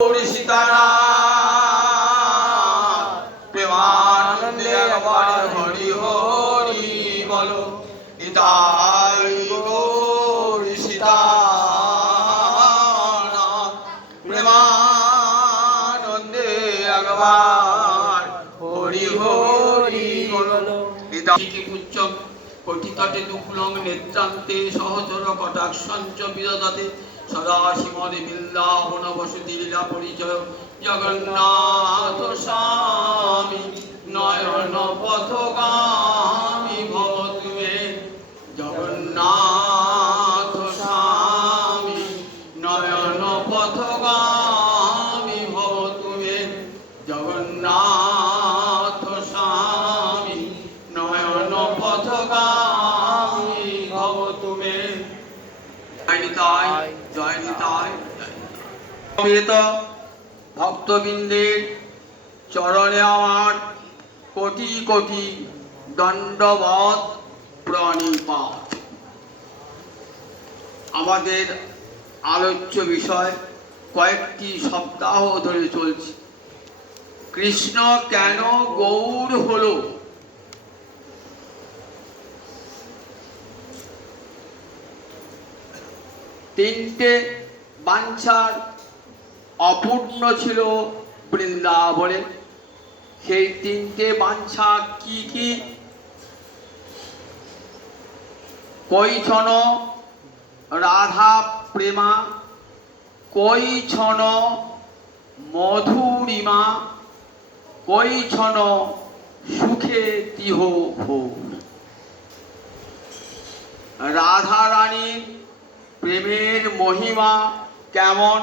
সীতারাম প্রেমানন্দে একবার হরি হরি বলো। নিতাই গৌর সীতারাম প্রেমানন্দে একবার হরি হরি বলো। নিতাই উচ্চম কটিতটে দুকুলং নেত্রান্তে সহচর কটাক্ষঞ্চ বিদদাতে সদা শ্রীমদে বৃন্দাবন বসতি লীলা পরিচয় জগন্নাথ স্বামী নয়ন পথগামী ভব তুমে। জগন্নাথ স্বামী নয়ন পথগামী ভব তুমে। জগন্নাথ স্বামী নয়ন পথগামী ভব তুমে। জয় নিতাই ভক্তবৃন্দের চরণে আমার কোটি কোটি দণ্ডবৎ প্রণিপাত। আমাদের আলোচ্য বিষয় কয়েকটি সপ্তাহ ধরে চলছে, কৃষ্ণ কেন গৌর হলো। তিনটে বাঞ্ছার অপূর্ণ ছিল বৃন্দাবনে। সেই তিনটে বাঞ্ছা কি কি? কৈছন রাধা প্রেমা, কৈছন মধুরিমা, কৈছন সুখে তিহ ভোগ। রাধা রানীর প্রেমের মহিমা কেমন,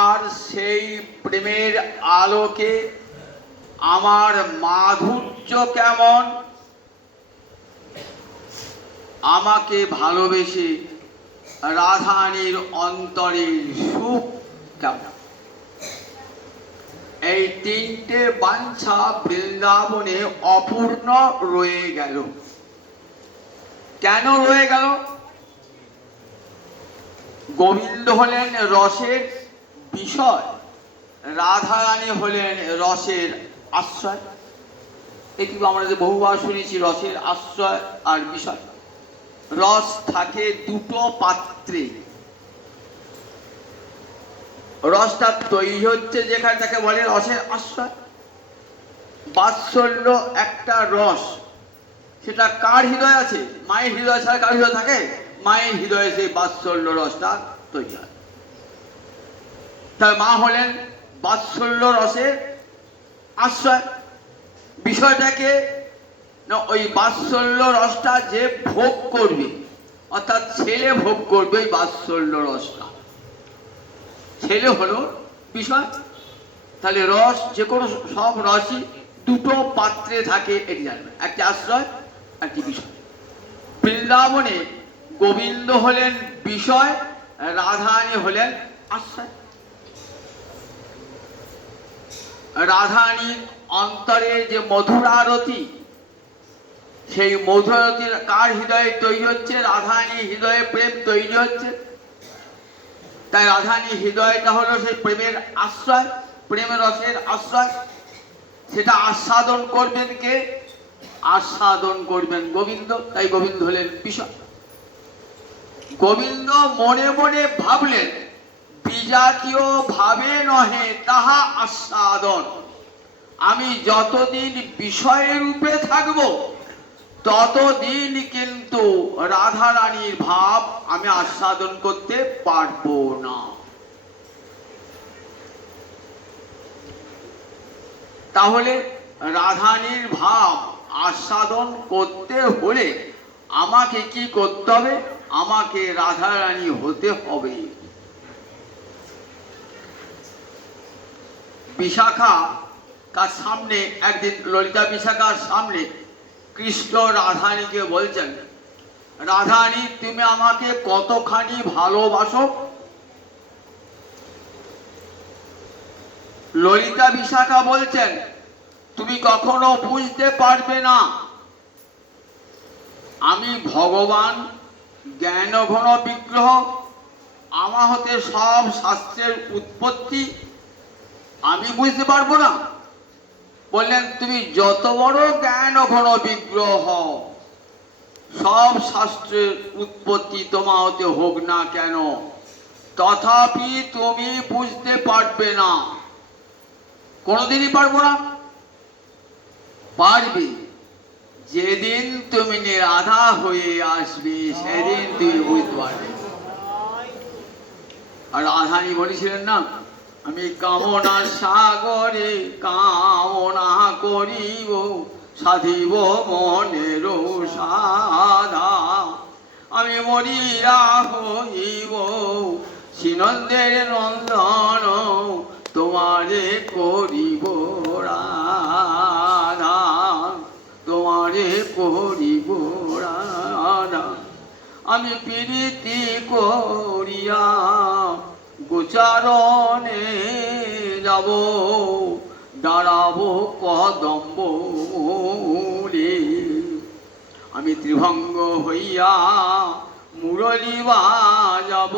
আর সেই প্রেমের আলোকে আমার মাধুর্য কেমন, আমাকে ভালোবেসে রাধারানীর অন্তরের সুখ কেমন, এই তিনটে বাঞ্ছা বৃন্দাবনে অপূর্ণ রয়ে গেল। কেন রয়ে গেল? গোবিন্দ হলেন রসের বিষয়, রাধারানী হলেন রসের আশ্রয়। একটু আমরা যে বহুবার শুনেছি রসের আশ্রয় আর বিষয়। রস থাকে দুটো পাত্রে, রসটা তৈরি হচ্ছে যেখানে তাকে বলে রসের আশ্রয়। বাৎসল্য একটা রস, সেটা কার হৃদয় আছে? মায়ের হৃদয় ছাড়া কার হৃদয় থাকে? মায়ের হৃদয়ে সেই বাৎসল্য রসটা তৈরি হয়। তার মা হলেন বাৎসল্য রসের আশ্রয়। বিষয়টাকে না, ওই বাৎসল্য রসটা যে ভোগ করবে, অর্থাৎ ছেলে ভোগ করবে ওই বাৎসল্য রসটা, ছেলে হলো বিষয়। তাহলে রস যে কোনো সব রসই দুটো পাত্রে থাকে, এটি জানবে, একটি আশ্রয় একটি বিষয়। বৃন্দাবনে গোবিন্দ হলেন বিষয়, রাধারানী হলেন আশ্রয়। রাধারানীর অন্তরে যে মধুরারতি, সেই মধুরারতির কার হৃদয়ে তৈরি হচ্ছে? রাধারানীর হৃদয়ে প্রেম তৈরি হচ্ছে। তাই রাধারানীর হৃদয়টা হলো সেই প্রেমের আশ্রয়, প্রেমের রসের আশ্রয়। সেটা আস্বাদন করবেন কে? আস্বাদন করবেন গোবিন্দ। তাই গোবিন্দ হলেন বিষয়। গোবিন্দ মনে মনে ভাবলেন, বিজাতীয় ভাবে নহে তাহা আস্বাদন। আমি যতদিন বিষয় রূপে থাকব ততদিন কিন্তু রাধা রানীর ভাব আমি আস্বাদন করতে পারবো না। তাহলে রাধারানীর ভাব আস্বাদন করতে হলে আমাকে কি করতে হবে? আমাকে রাধারানী হতে হবে। বিশাখা কার সামনে একদিন, ললিতা বিশাখার সামনে কৃষ্ণ রাধারানীকে বলছেন, রাধারানী তুমি আমাকে কতখানি ভালোবাসো? ললিতা বিশাখা বলছেন, তুমি কখনো বুঝতে পারবে না। আমি ভগবান জ্ঞান ঘন বিগ্রহ, আমার হতে সব শাস্ত্রের উৎপত্তি আমি বুঝতে পারবো না? বললেন তুমি যত বড় জ্ঞান ঘন বিগ্রহ হও, সব শাস্ত্রের উৎপত্তি তোমার হতে হোক না কেন, তথাপি তুমি বুঝতে পারবে না। কোনোদিনই পারবো না? পারবে যেদিন তুমি নিরাধা হয়ে আসবে, সেদিন তুমি বুঝতে পারবে। আর রাধানি বলেছিলেন না, আমি কামনার সাগরে কামনা করিব, সাধিব মনের সাধা, আমি মরিয়া হইব শ্রীনন্দের নন্দন, তোমারে করিব রাধা, তোমারে করিব রাধা। আমি প্রীতি করিয়া গোচারণে যাব, দাঁড়াবো কদম্ব মূলে, আমি ত্রিভঙ্গ হইয়া মুরলী বাজাব,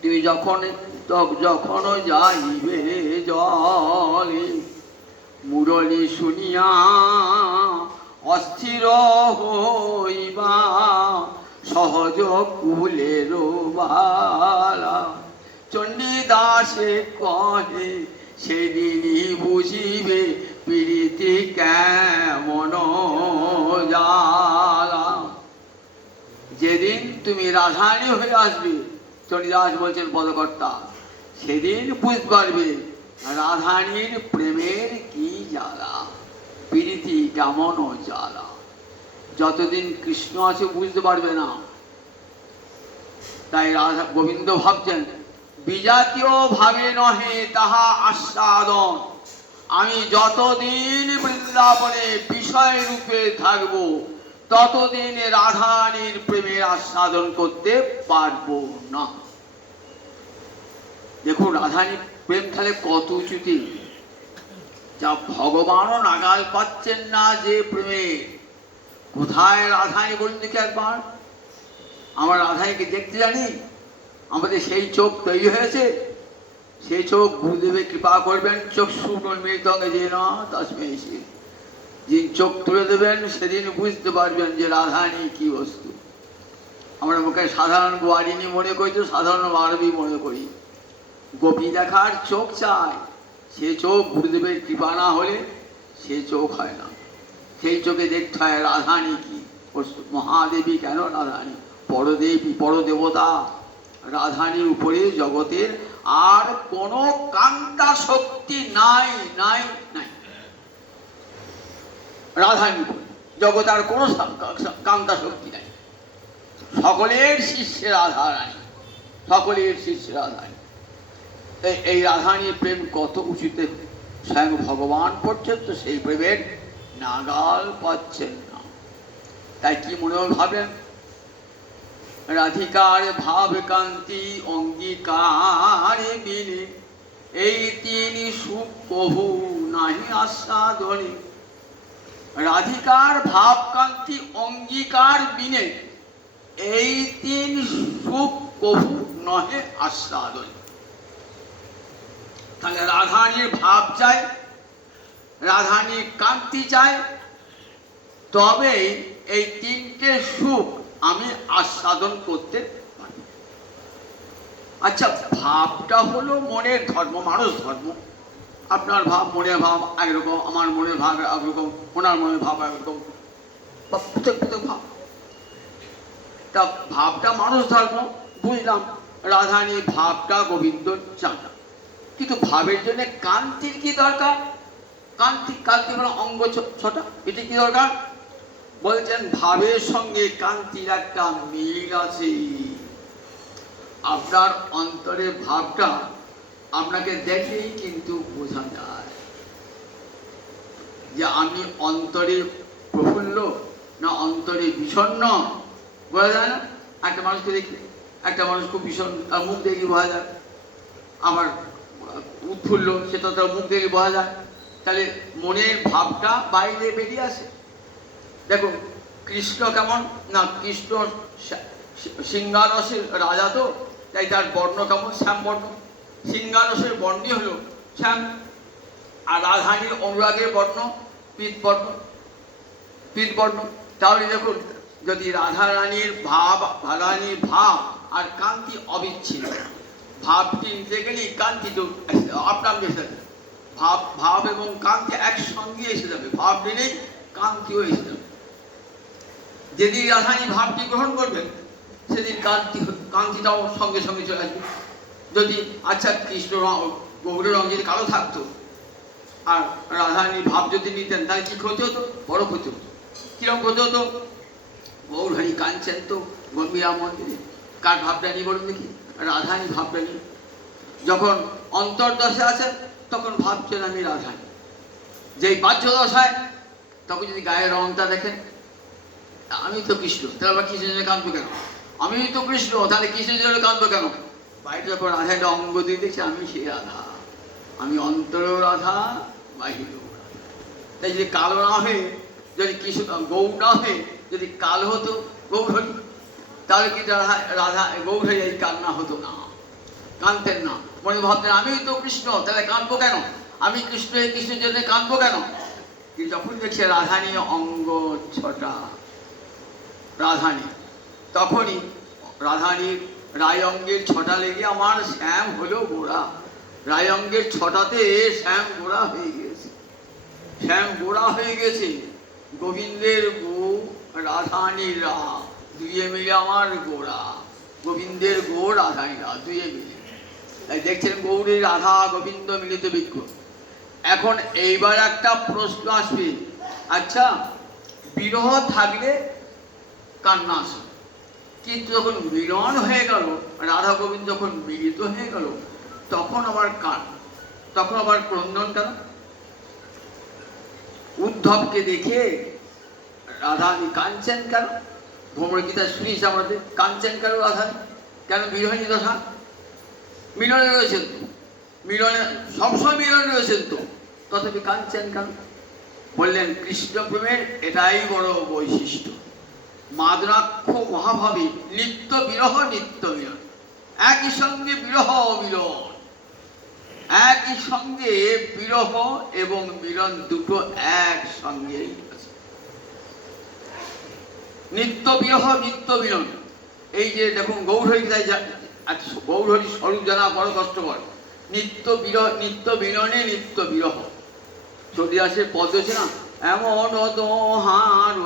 তুমি যখন যখন যাইবে জলে, মুরলী শুনিয়া অস্থির হইবা, সহজ কুলের বালা, চণ্ডীদাসে কহে সেদিনই বুঝিবে প্রীতি কেমন জ্বালা। যেদিন তুমি রাধারানী হয়ে আসবে, চণ্ডীদাস বলছেন পদকর্তা, সেদিন বুঝতে পারবে রাধারানীর প্রেমের কি জ্বালা, প্রীতি কেমন জ্বালা। যতদিন কৃষ্ণ আছে বুঝতে পারবে না। তাই রাধা গোবিন্দ ভাবছেন, বিজাতীয় ভাবে নহে তাহা আস্বাদন, আমি যতদিন বৃন্দাবনে বিষয় রূপে থাকব, ততদিন রাধারানীর প্রেমের আস্বাদন করতে পারবো না। দেখুন রাধারানীর প্রেম তাহলে কত উঁচুতে, যা ভগবানও নাগাল পাচ্ছেন না যে প্রেমে। কোথায় রাধারানী বলুন দেখি একবার? আমরা রাধারানীকে দেখতে জানি? আমাদের সেই চোখ তৈরি হয়েছে? সেই চোখ গুরুদেবের কৃপা করবেন, চোখ সুমিলিতঙ্গে যে না তস্মৈ শ্রী, যিনি চোখ তুলে দেবেন সেদিন বুঝতে পারবেন যে রাধারানী কি বস্তু। আমরা মুখে সাধারণ গোয়ারিনী মনে করি, তো সাধারণ মানবী মনে করি। গোপী দেখার চোখ চাই, সে চোখ গুরুদেবের কৃপা না হলে সে চোখ হয় না। সেই চোখে দেখতে হয় রাধারানী কি বস্তু, মহাদেবী কেন রাধারানী, পরদেবী পরদেবতা। রাধারানীর উপরে জগতের আর কোনো কান্তা শক্তি নাই নাই নাই। রাধারানী জগৎ আর কোনো কান্তা শক্তি নাই। সকলের শিষ্যে রাধারানী, সকলের শিষ্যে রাধারানী। এই রাধারানীর প্রেম কত উঁচুতে, স্বয়ং ভগবান পর্যন্ত সেই প্রেমের নাগাল পাচ্ছেন না। তাই কি মনে ভাবেন, রাধিকার ভাব কান্তি অঙ্গীকার বিনে, এই তিনি সুখ কহু নাহি আস্বাদনে। রাধিকার ভাব কান্তি অঙ্গীকার বিনে, এই তিন সুখ কহু নহে আস্বাদনে। তাহলে রাধারানীর ভাব চাই, রাধারানীর কান্তি চাই, তবেই এই তিনটে সুখ আমি আস্বাদন করতে পারি। আচ্ছা, ভাবটা হলো মনের ধর্ম, মানুষ ধর্ম। আপনার ভাব, মনের ভাব একরকম, আমার মনের ভাব একরকম, ওনার মনের ভাব একরকম, প্রত্যেক ভাব। তা ভাবটা মানুষ ধর্ম বুঝলাম, রাধারানীর ভাবটা গোবিন্দ চান। কিন্তু ভাবের জন্য কান্তির কি দরকার? কান্তি কান্তি হলো অঙ্গ ছটা, এটা কি দরকার? বলছেন ভাবের সঙ্গে কান্তির একটা মিল আছে। আপনার অন্তরে ভাবটা আপনাকে দেখেই কিন্তু বোঝা যায় যে আমি অন্তরে প্রফুল্ল না অন্তরে বিষণ্ণ, বোঝা যায় না? একটা মানুষকে দেখলে, একটা মানুষ খুব বিষণ্ণ, তার মুখ দেখে বোঝা যায়। আবার উৎফুল্ল, সেটা তার মুখ দেখে বোঝা যায়। তাহলে মনের ভাবটা বাইরে বেরিয়ে আসে। দেখুন কৃষ্ণ কেমন না, কৃষ্ণ সিংহারসের রাজা তো, তাই তার বর্ণ কেমন? শ্যাম বর্ণ। সিংহারসের বর্ণই হলো শ্যাম, আর রাধারানীর অনুরাগের বর্ণ পীতবর্ণ। পীতবর্ণ। তাহলে দেখুন, যদি রাধারানীর ভাব আর কান্তি অবিচ্ছিন্ন, ভাবটি নিতে গেলেই কান্তি তো আপনার এসে যাবে। ভাব এবং কান্তি একসঙ্গে এসে যাবে, ভাব নিলেই কান্তিও এসে যাবে। যেদিন রাধারানী ভাবটি গ্রহণ করবেন সেদিন কান্তিটাও সঙ্গে সঙ্গে চলে আসবে। যদি আচ্ছা কৃষ্ণ গৌরের রঙ যদি কালো থাকতো আর রাধারানীর ভাব যদি নিতেন, তাহলে কি ক্ষতি হতো? বড় ক্ষতি হতো। কিরকম ক্ষতি হতো? গৌরহরি কাঞ্চন তো গম্ভীরা মন্দিরে কার ভাবটা নিয়ে বলুন দেখি? রাধারানী ভাবটা নিয়ে। যখন অন্তর্দশা আছে তখন ভাবছেন আমি রাধারানী, যেই বাহ্য দশায় তখন যদি গায়ের রংটা দেখেন, আমি তো কৃষ্ণ, তাহলে আবার কৃষ্ণের জন্য কাঁদবো কেন? আমি তো কৃষ্ণ, তাহলে কৃষ্ণের জন্য কাঁদবো কেন? বাইরে যখন রাধা একটা অঙ্গ দিয়ে দেখছি, আমি সে রাধা, আমি অন্তরেও রাধা, বাহিরেও রাধা। তাই যদি কালো না হয়ে, যদি কৃষ্ণ গৌর না হয়ে যদি কালো হতো গৌরহরি, তাহলে কি রাধা গৌরহরি এই কান্না হতো না, কাঁদতেন না। মনে ভাবতেন আমি তো কৃষ্ণ, তাহলে কাঁদবো কেন? আমি কৃষ্ণের জন্য কাঁদবো কেন? কিন্তু যখন দেখছে রাধারানী অঙ্গ ছটা রাধারানী, তখনই রাধারানীর রায় অঙ্গের ছটা লেগে আমার শ্যাম হলো গোড়া। রায় অঙ্গের ছটাতে শ্যাম গোড়া হয়ে গেছে, শ্যাম গোড়া হয়ে গেছে। গোবিন্দের গো, রাধারানীর রা, দুইয়ে মিলে আমার গোড়া। গোবিন্দের গো, রাধারানীর রা, দুইয়ে মিলে। তাই দেখছেন গৌরী রাধা গোবিন্দ মিলিত বিক্ষোভ। এখন এইবার একটা প্রশ্ন আসবে, আচ্ছা বিরহ থাকলে কান্না আসে, কিন্তু যখন মিলন হয়ে গেল, রাধা গোবিন্দ যখন মিলিত হয়ে গেল, তখন আবার তখন আবার ক্রন্দন কেন? উদ্ধবকে দেখে রাধারানী কাঁদছেন কেন? ভ্রমর গীতা শুনিস আমাদের, কাঁদছেন কেন রাধারানী? কেন? বিরোহিনী দশা, মিলনে রয়েছেন তো, মিলনে সবসময় মিলনে রয়েছেন তো, তথাপি কাঁদছেন কেন? বললেন কৃষ্ণ প্রেমের এটাই বড় বৈশিষ্ট্য। মাদনাক্ষ মহাভাবী নিত্য বিরহ নিত্য মিলন, একই সঙ্গে বিরহ মিলন, একই সঙ্গে বিরহ এবং মিলন দুটো একসঙ্গেই আছে। নিত্য বিরহ নিত্য মিলন। এই যে দেখুন গৌরহরি, গৌরহরি স্বরূপ জানা বড় কষ্টকর। নিত্য মিলনে নিত্য বিরহ। চলিয়াছে পদ্ম আছে না, এমন দোহার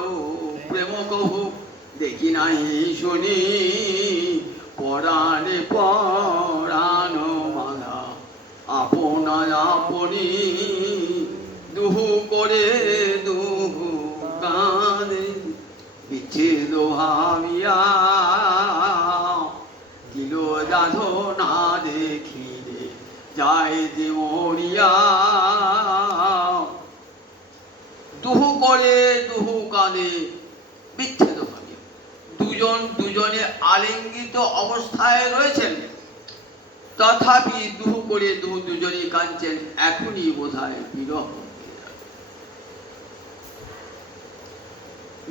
প্রেম কহু দেখি নাই শুনি, পরাণে পরাণ মালা আপনা আপনি, দুহু করে দুহু কাঁদে বিচ্ছেদ ভাবিয়া, দিল যাধো না দেখিলে যায় যে মরিয়া, দুহু করে দুহু কাঁদে বিচ্ছেদ ভাবিয়া। দুজন দুজনে আলিঙ্গিত অবস্থায় রয়েছেন, তথাপি দুহু করে দুজনে কাঁদছেন, এখনই বোধহয় বিরহ।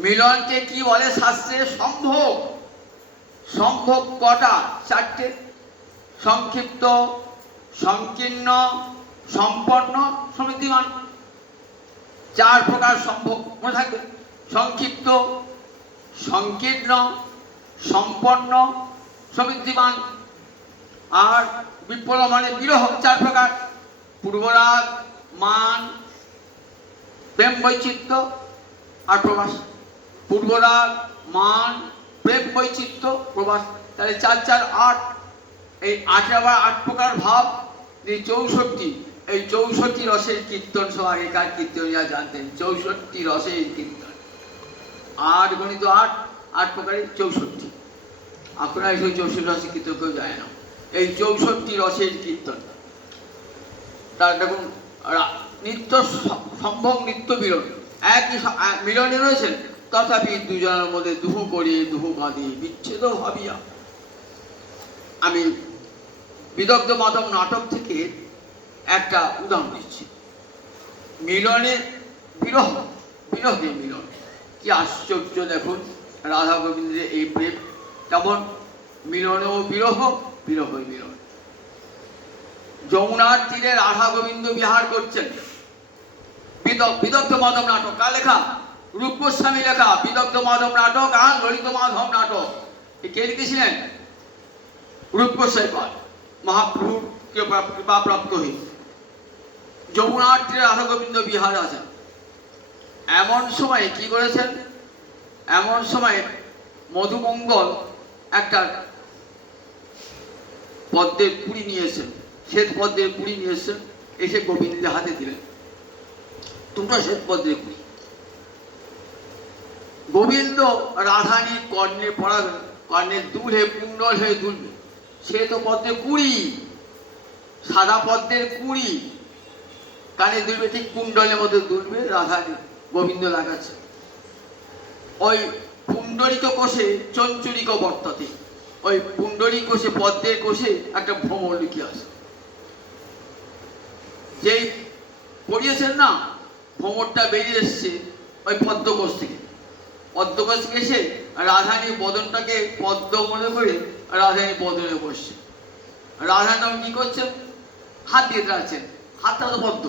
মিলনকে কি বলে শাস্ত্রে? সম্ভোগ। সম্ভোগ কটা? চারটে। সংক্ষিপ্ত, সংকীর্ণ, সম্পন্ন, সমৃদ্ধিমান। চার প্রকার সম্ভোগ মনে থাকবে। সংক্ষিপ্ত, সংকীর্ণ, সম্পন্ন, সমৃদ্ধিমান। আর বিপ্লব মানে বিরহ, চার প্রকার। পূর্বরাগ, মান, প্রেম বৈচিত্র্য আর প্রবাস। পূর্বরাগ, মান, প্রেম বৈচিত্র্য, প্রবাস। তাহলে 4 4 8। এই 8 আবার 8 প্রকার ভাব, এই 64। এই 64 রসের কীর্তন সব আগেকার কীর্তনীরা জানতেন। 64 রসের কীর্তন, 8 গণিত 8, 8 প্রকারের 64। আপনারা এই 64 রসের কীর্তন কেউ যায় না। এই 64 রসের কীর্তন, তার দেখুন নিত্য সম্ভোগ নিত্য মিলন, একই মিলনে রয়েছেন, তথাপি দুজনের মধ্যে দুহু করে দুহু কাঁদে বিচ্ছেদ ভাবিয়া। আমি বিদগ্ধ মাধব নাটক থেকে একটা উদাহরণ দিচ্ছি। মিলনে বিরহ, বিরহে মিলন। কি আশ্চর্য দেখুন রাধা গোবিন্দের এই প্রেম। তেমন মিলনেও বিরহ, বিরহই মিলন। যমুনার তীরে রাধা গোবিন্দ বিহার করছেন। বিদগ্ধ মাধব নাটক কার লেখা? রূপ গোস্বামী লেখা বিদগ্ধ মাধব নাটক আর ললিত মাধব নাটক। কে লিখেছিলেন? রূপ গোস্বামী পাল, মহাপ্রভুর কৃপাপ্রাপ্ত হয়ে। যমুনার তীরে রাধা গোবিন্দ বিহার আছেন। এমন সময় কি করেছেন? এমন সময় মধুমঙ্গল একটা পদ্মের পুরি নিয়েছেন, শ্বেত পদ্মের পুরি নিয়েছেন, এসে গোবিন্দের হাতে দিলেন। তোমরা শ্বেত পদ্মের পুরি। গোবিন্দ রাধানির কর্ণে পড়াবেন, কর্ণের দুলে কুণ্ডল হয়ে দুলবে। শ্বেত পদ্মের কুড়ি, সাদা পদ্মের কুড়ি কানে দুলবে, ঠিক কুণ্ডলের মধ্যে দুলবে। রাধানি গোবিন্দ লাগাচ্ছে। ওই পুণ্ডরিক কোষে চঞ্চরিক বর্ততে, ওই পুণ্ডরিক কোষে পদ্মের কোষে একটা ভ্রমর লুকিয়ে আছে। যেই পড়িয়েছেন না, ভ্রমরটা বেরিয়ে এসছে ওই পদ্মকোষ থেকে। পদ্মকোষ থেকে এসে রাধানী বদনটাকে পদ্ম মনে করে রাধানী বদনে বসছে। রাধানাম কি করছেন? হাত দিয়ে দাঁড়াচ্ছেন। হাতটা তো পদ্ম,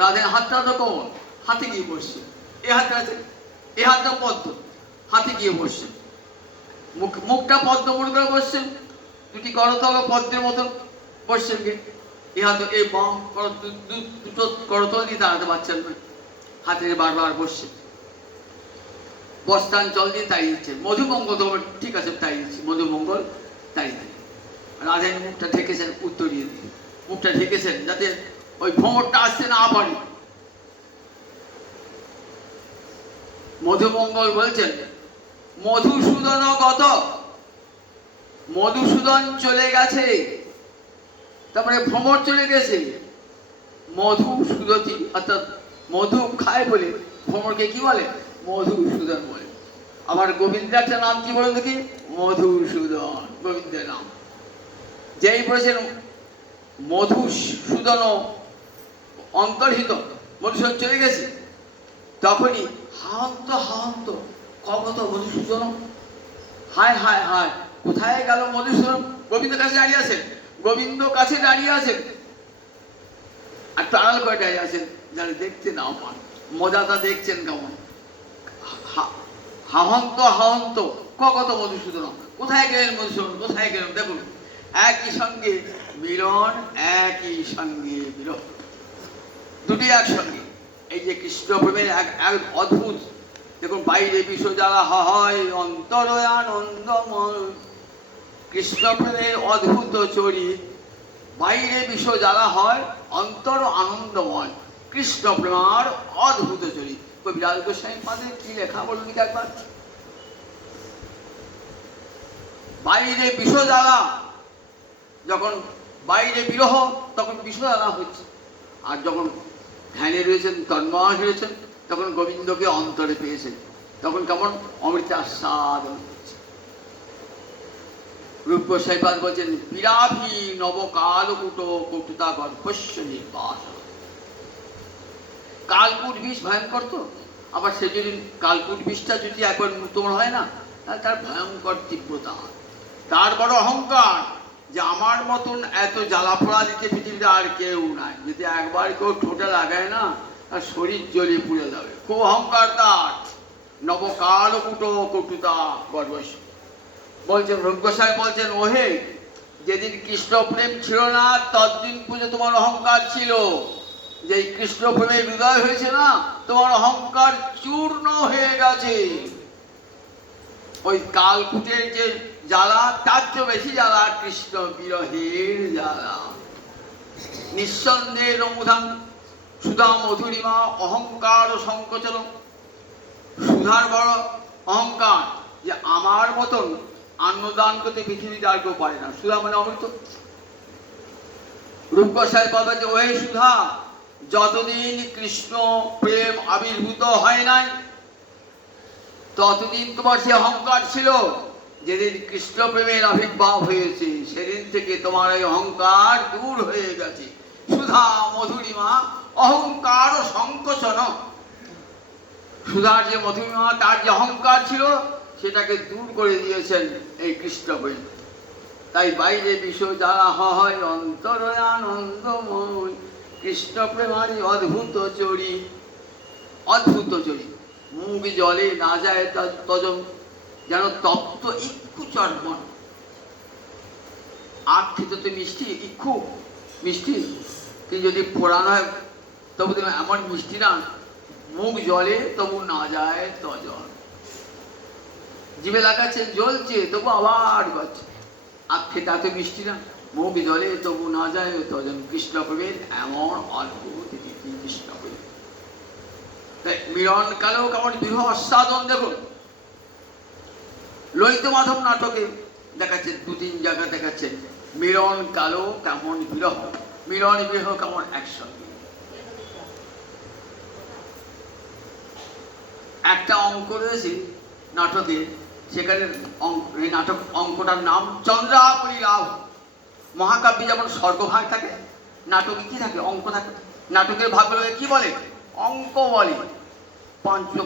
রাধানী হাতটা তো কমল, হাতে গিয়ে বসছে। এ হাতটা আছে, এ হাতটা পদ্ম, হাতে গিয়ে বসছেন। মুখটা পদ্ম মনে করে বসছেন। দুটি করতল পদ্মের মতন বসছেন। এ হাতে এই বাম দুটো করতল দিয়ে দাঁড়াতে পারছেন না, হাতে বারবার বসছে। বস্তাঞ্চল দিয়ে তাড়িয়ে দিচ্ছেন। মধুমঙ্গল তো ঠিক আছে তাড়িয়ে দিচ্ছে, মধুমঙ্গল তাড়িয়ে দিয়ে রাধানী মুখটা ঢেকেছেন, উত্তরিয়ে দিয়ে মুখটা ঢেকেছেন যাতে ওই ভ্রমরটা আসতে না পারে। মধুমঙ্গল বলছেন, মধুসূদন গত, মধুসূদন চলে গেছে, তারপরে ভ্রমর চলে গেছে। মধুসূদতি অর্থাৎ মধু খায় বলে ভ্রমরকে কি বলে? মধুসূদন বলে। আবার গোবিন্দের একটা নাম কি বলেন দেখি? মধুসূদন, গোবিন্দের নাম। যেই বলেছেন মধুসূদন অন্তর্হিত, মধুসূদন চলে গেছে, তখনই হান্ত হান্ত কগত মধুসূদন, হায় হায় হায়, কোথায় গেল মধুসূদন? গোবিন্দের কাছে দাঁড়িয়ে আছেন, গোবিন্দ কাছে দাঁড়িয়ে আছেন, আর আড়াল করে দাঁড়িয়ে আছেন, যারা দেখতে নাও পান। মজাটা দেখছেন কেমন? হাহন্ত হাহন্ত কগত মধুসূদন, কোথায় গেলেন মধুসূদন, কোথায় গেলেন? দেখুন, একই সঙ্গে মিলন, একই সঙ্গে বিরহ, দুটি একসঙ্গে। এই যে কৃষ্ণ প্রেমের এক অদ্ভুত, দেখুন, বাইরে বিষ জ্বালা হয় অন্তরে আনন্দময়। কৃষ্ণ প্রেমের অদ্ভুত চরিত, বাইরে বিষ জ্বালা হয় অন্তর আনন্দময়। কৃষ্ণ প্রেমার অদ্ভুত চরিত। কবিরাজ গোস্বামী পাদের কি লেখা বলুন একবার? বাইরে বিষ জ্বালা, যখন বাইরে বিরহ তখন বিষ জ্বালা হচ্ছে, আর যখন ধ্যানে রয়েছেন, তন্ময় হয়েছেন, তখন গোবিন্দকে অন্তরে পেয়েছেন, তখন কেমন অমৃত আস্বাদন হচ্ছে। রূপ গোস্বামী পাদ বলছেন, বিরাভি নবকালকুট কটুতা গর্ভস্য নির্বাস। কালকুট বিষ ভয়ঙ্কর তো, আবার সে যদি কালকুট বিষটা যদি একবার নূতন হয় না, তাহলে তার ভয়ঙ্কর তীব্রতা হয়। তার বড় অহংকার যে আমার মতন এত জ্বালা পোড়া দিতে পৃথিবীতে আর কেউ নাই। যদি একবার কেউ ঠোঁটে লাগায় না, তার শরীর জ্বলে পুড়ে যাবে। খুব অহংকার তার। নবকালকুট কটুতা গর্ভস্য। বলছেন রূপ গোস্বামী বলছেন, ওহে, যেদিন কৃষ্ণ প্রেম ছিল না ততদিন পুজো তোমার অহংকার ছিল। যে কৃষ্ণ প্রেমে হৃদয় হয়েছে না, তোমার অহংকার চূর্ণ হয়ে গেছে। ওই কালকুটের যে জ্বালা, তার চেয়ে বেশি জ্বালা কৃষ্ণ বিরহের জ্বালা। নিঃসন্দেহ রমুধান সুধা মধুরিমা অহংকার ও সংকোচন। সুধার বড় অহংকার যে আমার মতন আন্নদান করতে পৃথিবীতে আর কেউ পারে না। সুধা মানে অমৃত। রূপ গোস্বামী পাদ বলছে, ওহে সুধা, যতদিন কৃষ্ণ প্রেম আবির্ভূত হয় নাই ততদিন তোমার সে অহংকার ছিল। যেদিন কৃষ্ণ প্রেমের আবির্ভাব হয়েছে সেদিন থেকে তোমার এই অহংকার দূর হয়ে গেছে। সুধা মধুরিমা অহংকার ও সংকোচন। সুধার যে মধুরিমা, তার যে অহংকার ছিল, সেটাকে দূর করে দিয়েছেন এই কৃষ্ণ বই। তাই বাইরে বিশ্ব যারা হয় অন্তরে আনন্দময়, কৃষ্ণ প্রেমারি অদ্ভুত চরি, অদ্ভুত চরি। মুখ জলে না যায় তজন, যেন তপ্ত ইক্ষু চর্বণ। আখ খেতে তো মিষ্টি, ইক্ষু মিষ্টি, কিন্তু যদি পোড়ানো হয় তবু তুমি এমন মিষ্টি না, মুখ জলে তবু না যায় তজন। জিভে লাগাচ্ছে জ্বলছে তবু আবার বাজছে। আখ খেতে এত মিষ্টি না, মুখ জলে তবু না যায় তজন। কৃষ্ণ প্রেমের এমন অদ্ভুত রীতি কৃষ্ণ প্রেম। তাই মিলন কালেও কেমন বিরহ আস্বাদন দেখুন। ললিত মাধব নাটকে দেখাচ্ছে, দু তিন জায়গা দেখাচ্ছে মিলন কালেও কেমন বিরহ, মিলন বিরহ কেমন একসঙ্গে। একটা অঙ্ক রয়েছে নাটকে, সেখানে এই নাটক অঙ্কটার নাম চন্দ্রাবলী লাভ। মহাকাব্যে যেমন স্বর্গভাগ থাকে, নাটকে কি থাকে? অঙ্ক থাকে। নাটকের ভাগগুলোকে কি বলে? অঙ্ক বলে।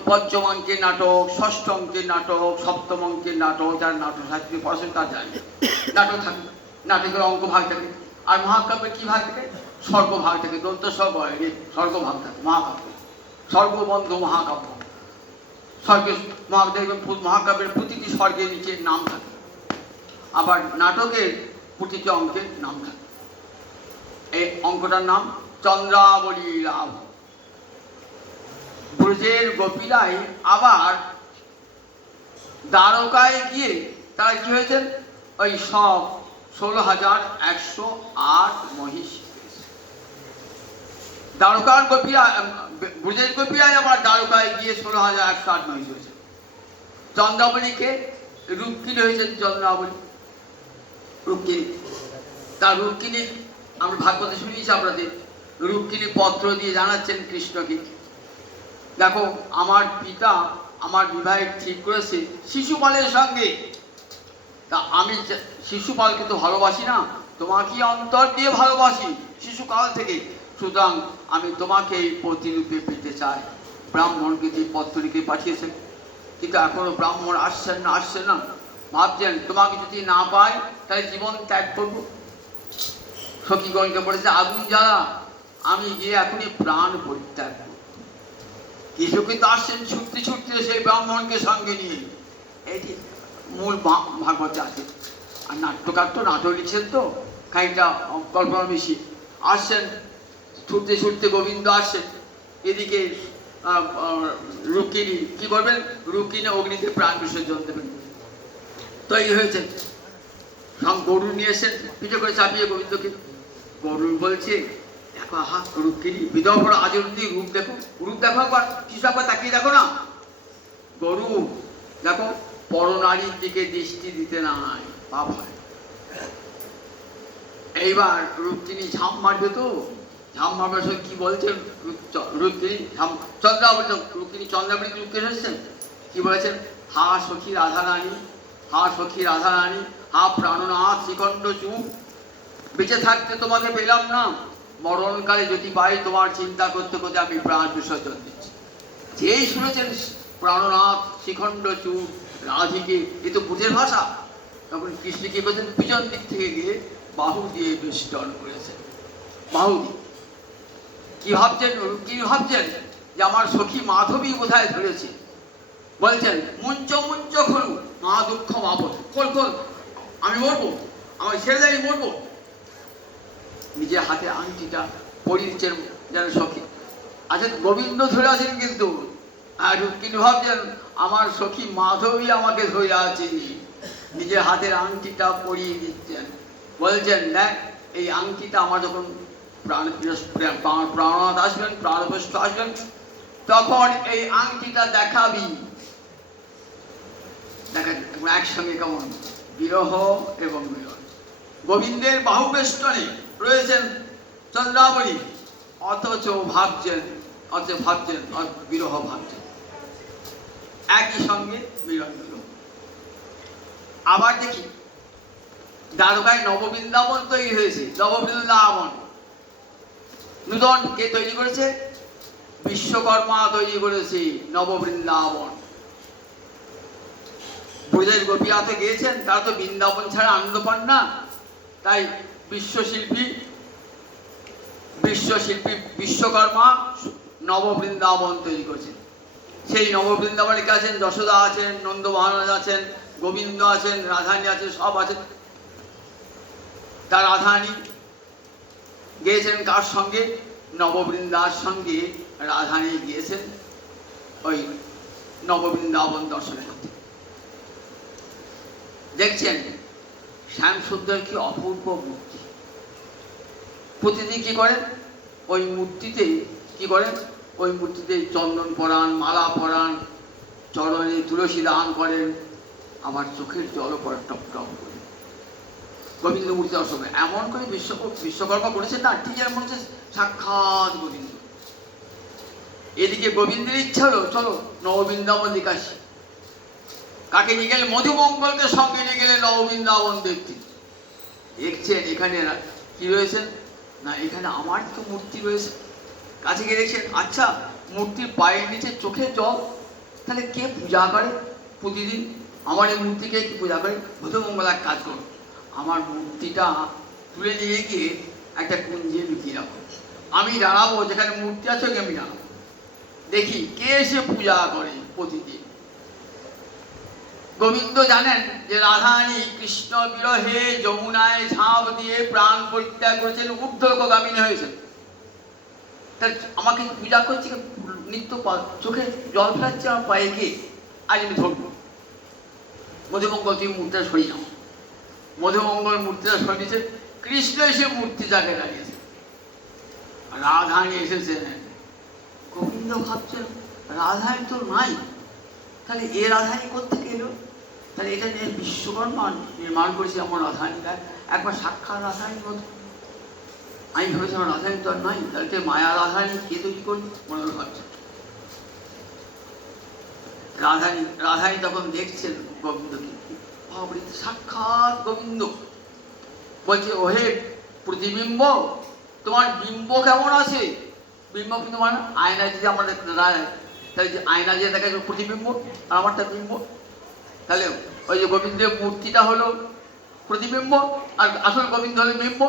পঞ্চম অঙ্কের নাটক, ষষ্ঠ অঙ্কের নাটক, সপ্তম অঙ্কের নাটক, যার নাটক শাস্ত্রী পড়াশোনা তার জানে নাটক থাকে, নাটকের অঙ্ক ভাগ থাকে। আর মহাকাব্যের কি ভাগ থাকে? স্বর্গভাগ থাকে। দন্ত স্বর্গ স্বর্গভাগ থাকে মহাকাব্য, স্বর্গবন্ধ মহাকাব্য। স্বর্গের মহাকাব্যের প্রতিটি স্বর্গের নিচে নাম থাকে, আবার নাটকের প্রতিটি অঙ্কের নাম থাকে। এই অঙ্কটার নাম চন্দ্রাবলী লাভ। ব্রজের গোপীরাই আবার দ্বারকায় গিয়ে তার কি হয়েছেন? ওই সব 16,108 মহিষ। দ্বারকার গোপীরা, ব্রজের গোপীরাই আবার দ্বারকায় গিয়ে 16,108 মহিষ হয়েছে। চন্দ্রাবলীকে রুক্মিণী হয়েছেন, চন্দ্রাবলী রুক্মিণী। তার রুক্মিণী আমরা ভাগবতে শুনিয়েছি আপনাদের, রুক্মিণী পত্র দিয়ে জানাচ্ছেন কৃষ্ণকে, দেখো আমার পিতা আমার বিবাহ ঠিক করেছে শিশুপালের সঙ্গে, তা আমি শিশুপালকে তো ভালোবাসি না, তোমাকে অন্তর দিয়ে ভালোবাসি শিশুকাল থেকে, সুতরাং আমি তোমাকে এই প্রতিরূপে পেতে চাই। ব্রাহ্মণকে দিয়ে পত্রীকে পাঠিয়েছেন, কিন্তু এখনো ব্রাহ্মণ আসছেন না। ভাবছেন তোমাকে যদি না পাই তাহলে জীবন ত্যাগ করবো। সখীগণকে বলেছে আগুন জ্বালা, আমি গিয়ে এখনই প্রাণ পরিত্যাগ করব। কিছু কিন্তু আসছেন ছুটতে ছুটতে সেই ব্রাহ্মণকে সঙ্গে নিয়ে। এটি মূল ভাগবতে আছে। আর নাট্যকার তো নাটক লিখছেন, তো খানিকটা কল্পনা বেশি। আসছেন ছুটতে ছুটতে, গোবিন্দ আসছেন। এদিকে রুক্মিণী কি করবেন? রুক্মিণী অগ্নিতে প্রাণ বিসর্জন দেবেন, তৈরি হয়েছেন। সব গরু নিয়ে এসেছেন, পিঠে করে চাপিয়ে গোবিন্দকে। গরু বলছে দেখো, আহা রুক্মিণী বিধবর আজন্তি রূপ দেখো, রূপ দেখো একবার, কিছু একবার তাকিয়ে দেখো না। গরু দেখো পরনারীর দিকে দৃষ্টি দিতে নাই, পাপ হয়। এইবার রুক্মিণী ঝাঁপ মারবে, তো ঝাঁপ মারবার সময় কি বলছেন রুক্মিণী? চন্দ্রাবলী, রুক্মিণী চন্দ্রাবলী রূপকে এসেছেন, কি বলেছেন? হা সখী রাধারানী, হা সখী রাধারানী, হা প্রাণনাথ শ্রীখণ্ড চুপ, বেঁচে থাকতে তোমাকে পেলাম না, মরণকালে যদি পাই তোমার চিন্তা করতে করতে আমি প্রাণ বিসর্জন দিচ্ছি। যেই শুনেছেন প্রাণনাথ শ্রীখণ্ড চুপ রাধিকে, এ তো বুঝের ভাষা। তখন কৃষ্ণ কি করেছেন? পিছন দিক থেকে গিয়ে বাহু দিয়ে বেষ্টন করেছেন। বাহু দিয়ে কি ভাবছেন? কি ভাবছেন যে আমার সখী মাধবী বোধহয় ধরেছে। বলছেন মুঞ্চ মুঞ্চ খলু মা দুঃখ মাবত, খোল খোল, আমি মরবো, আমার ছেড়ে দেয় মরবো। নিজের হাতে আংটিটা পরিয়ে দিচ্ছেন যেন সখী। আচ্ছা গোবিন্দ ধরে আছেন, কিন্তু আর রুক্মিণী ভাবছেন আমার সখী মাধবী আমাকে ধরে আছে। নিজের হাতের আংটিটা পরিয়ে দিচ্ছেন, বলছেন দেখ এই আংটিটা আমার যখন প্রাণনাথ আসবেন, প্রাণবস্তু আসবেন, তখন এই আংটিটা দেখাবি। দেখেন একসঙ্গে কেমন বিরহ এবং মিলন। গোবিন্দের বাহুবেষ্টনে রয়েছেন চন্দ্রাবলী, অথচ ভাবছেন বিরহ ভাবছেন, একই সঙ্গে মিলন মিলন। আবার দেখি দ্বারকায় নববৃন্দাবন তৈরি হয়েছে। নববৃন্দাবন নূতন কে তৈরি করেছে? বিশ্বকর্মা তৈরি করেছে নববৃন্দাবন। ব্রজের গোপীরা তো গিয়েছেন, তারা তো বৃন্দাবন ছাড়া আনন্দ পান না। তাই বিশ্বশিল্পী বিশ্বকর্মা নববৃন্দাবন তৈরি করেছেন। সেই নববৃন্দাবনে কে আছেন? যশোদা আছেন, নন্দ মহারাজ আছেন, গোবিন্দ আছেন, রাধারানী আছেন, সব আছেন। তার রাধারানী গিয়েছেন কার সঙ্গে? নববৃন্দার সঙ্গে রাধারানী গিয়েছেন ওই নববৃন্দাবন দর্শন করতে। দেখছেন শ্যামসুন্দর কি অপূর্ব মূর্তি। প্রতিদিন কি করেন? ওই মূর্তিতে কি করেন? ওই মূর্তিতে চন্দন পরান, মালা পরান, চরণে তুলসী দান করেন, আবার চোখের জল পড়ে টপ টপ করে। গোবিন্দ মূর্তি দর্শন এমন করে বিশ্বকর্মা করেছেন না, ঠিক যেমন হচ্ছে সাক্ষাৎ গোবিন্দ। এদিকে গোবিন্দের ইচ্ছা হলো চলো নববৃন্দাবন দেখে আসি। কাকে নিয়ে গেলেন? মধুমঙ্গলকে সঙ্গে নিয়ে গেলেন নববৃন্দাবন দেখতে। দেখছেন এখানে কি রয়েছেন না, এখানে আমার তো মূর্তি রয়েছে। কাছে গিয়ে দেখছেন, আচ্ছা মূর্তির পায়ের নিচে চোখের জল, তাহলে কে পূজা করে প্রতিদিন? আমার এই মূর্তিকে কি পূজা করে? মধুমঙ্গল এক কাজ করো, আমার মূর্তিটা তুলে নিয়ে গিয়ে একটা কুঞ্জে লুকিয়ে রাখো। আমি দাঁড়াবো যেখানে মূর্তি আছে, আমি দাঁড়াবো, দেখি কে এসে পূজা করে প্রতিদিন। গোবিন্দ জানেন যে রাধারানী কৃষ্ণ বিরহে যমুনায় ঝাঁপ দিয়ে প্রাণ পরিত্যাগ করেছেন, ঊর্ধ্বলোকগামিনী হয়েছেন। তার আমাকে পূজা করছে, নিত্য চোখে জল ফেলাচ্ছে আমার পায়ে গিয়ে, আজ আমি ধরবো। মধুমঙ্গল তুমি মূর্তিটা সরিয়ে নাও। মধুমঙ্গল মূর্তিটা সরিয়েছে, কৃষ্ণ এসে মূর্তি জায়গায় দাঁড়িয়েছে, রাধারানী এসেছেন। গোবিন্দ ভাবছেন রাধারানী তো নাই, তাহলে এ রাধারানী কোথেকে এলো? তাহলে এটা নিয়ে বিশ্বকর্মা নির্মাণ করেছে আমার রাধারানী, একবার সাক্ষাৎ রাধারানী মতো। আমি ভেবেছিলাম রাধারানী তো আর নাই, তাহলে মায়া রাধারানী কে তৈরি করি মনে করে ভাবছেন। রাধারানী তখন দেখছেন গোবিন্দকে, সাক্ষাৎ গোবিন্দ। বলছে ওহে প্রতিবিম্ব, তোমার বিম্ব কেমন আছে? বিম্ব কি তোমার আয়না যদি আমাদের দাঁড়ায়, তাহলে যে আয়না যে দেখা যাবে প্রতিবিম্ব, আর আমারটা বিম্ব। তাহলে ওই যে গোবিন্দের মূর্তিটা হলো প্রতিবিম্ব, আর আসল গোবিন্দ হলো বিম্ব।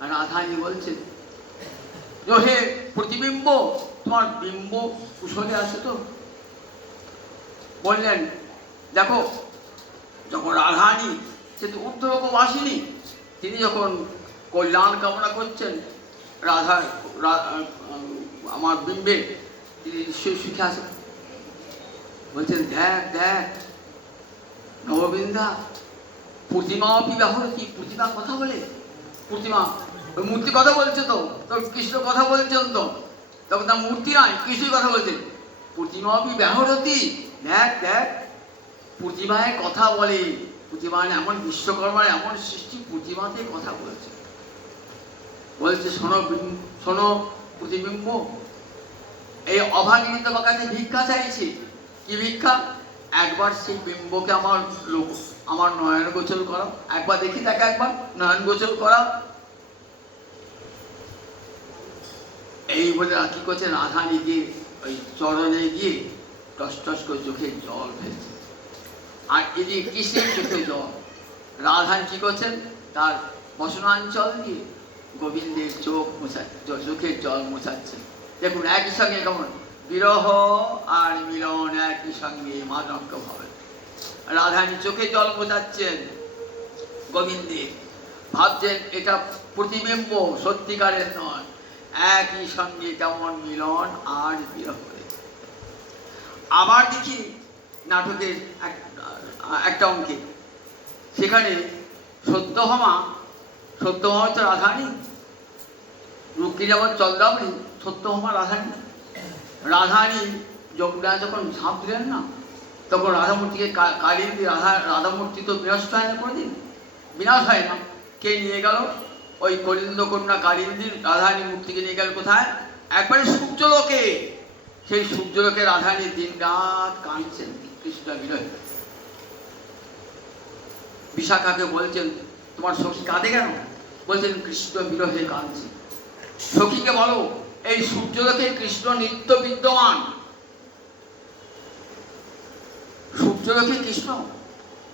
আর রাধারানী বলছেন হে প্রতিবিম্ব, তোমার বিম্ব কুশলে আছে তো? বললেন দেখো, যখন রাধারানী সে তো ঊর্ধ্বলোক আসেনি, তিনি যখন কল্যাণ কামনা করছেন রাধার আমার বিম্বে, তিনি নিশ্চয়ই সুখে আছেন। বলছেন দেখ দেখ নববৃন্দা, প্রতিমা অপি ব্যবহার কি? প্রতিমা কথা বলে, প্রতিমা ওই মূর্তি কথা বলছে তো, তোর কৃষ্ণ কথা বলছেন তো, তখন তার মূর্তি নয় কৃষ্ণই কথা বলছে। প্রতিমা অপি ব্যবহারতি, দেখ দেখ প্রতিমায় কথা বলে। প্রতিমা এমন বিশ্বকর্মার এমন সৃষ্টি, প্রতিমাতে কথা বলছে। বলছে শোনো শোনো প্রতিবিম্ব, এই অভাগিনী তোমার কাছে ভিক্ষা চাইছে। কি ভিক্ষা? একবার সেই বিম্বকে আমার নয়ন গোচর করাও, একবার দেখি তাকে, একবার নয়ন গোচর করাও। এই বলে কি করছে, রাধারানী গিয়ে ওই চরণে গিয়ে টস টস করে চোখে জল ফেলছে। আর এদিকে কৃষ্ণের চোখে জল, রাধারানী কি করছেন, তার বসনাঞ্চল দিয়ে গোবিন্দের চোখ চোখের জল মোছাচ্ছেন। দেখুন একই সঙ্গে কেমন বিরহ আর মিলন একই সঙ্গে মাদক ভাবে। রাধারানী চোখে জল মোছাচ্ছেন গোবিন্দের, ভাবছেন এটা প্রতিবিম্ব, সত্যিকারের নয়। একই সঙ্গে কেমন মিলন আর বিরহ। আবার দেখি নাটকের একটা অঙ্কে, সেখানে সত্যভামা হচ্ছে রাধারানী, রুক্মী যেমন চন্দ্রাবলী, সত্যভামা রাধারানী। রাধারানী যমুনায় যখন ঝাঁপ দিলেন না, তখন রাধামূর্তিকে কালিয়ে দিয়ে রাধামূর্তি তো বিনষ্ট হয় না, কোনোদিন বিনাশ হয় না। কে নিয়ে গেল? ওই কলিন্দ কন্যা কালিন্দির রাধারানী মূর্তিকে নিয়ে গেল কোথায়? একবারে সূর্যলোকে। সেই সূর্যলোকে রাধারানী দিন রাত কাঁদছেন কৃষ্ণ বিরহে। বিশাখাকে বলছেন তোমার সখী কাঁদে কেন? বলছেন কৃষ্ণ বিরহে কাঁদছে। সখীকে বলো এই সূর্যলোকে কৃষ্ণ নিত্য বিদ্যমান, সূর্যলোকে কৃষ্ণ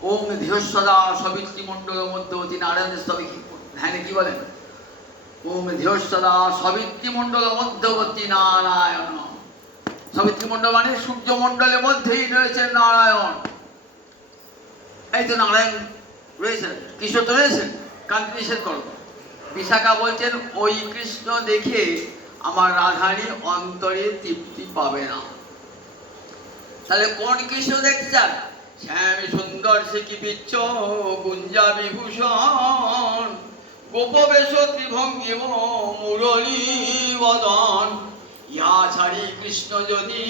ওম ধিয়ঃসদা সবিত্রী মণ্ডল মধ্যবতী নারায়ণের স্তবে কি ধ্যানে কি বলেন? ওম ধিয়ঃসদা সবিত্রী মণ্ডল মধ্যবতী নারায়ণ। সবিত্রী মণ্ডল মানে সূর্য মণ্ডলের মধ্যেই রয়েছেন নারায়ণ। এই তো নারায়ণ রয়েছেন, কৃষ্ণ তো রয়েছেন, কান্তি নিষেধ করো। বিশাখা বলছেন ওই কৃষ্ণ দেখে আমার রাধারী অন্তরে তৃপ্তি পাবে না। তাহলে কোন কৃষ্ণ দেখতে চান? শ্যাম সুন্দর শিখি বিচ্ছ গুঞ্জা বিভূষণ গোপবেশ ত্রিভঙ্গিম মুরলী বদন। ইহা ছাড়ি কৃষ্ণ যদি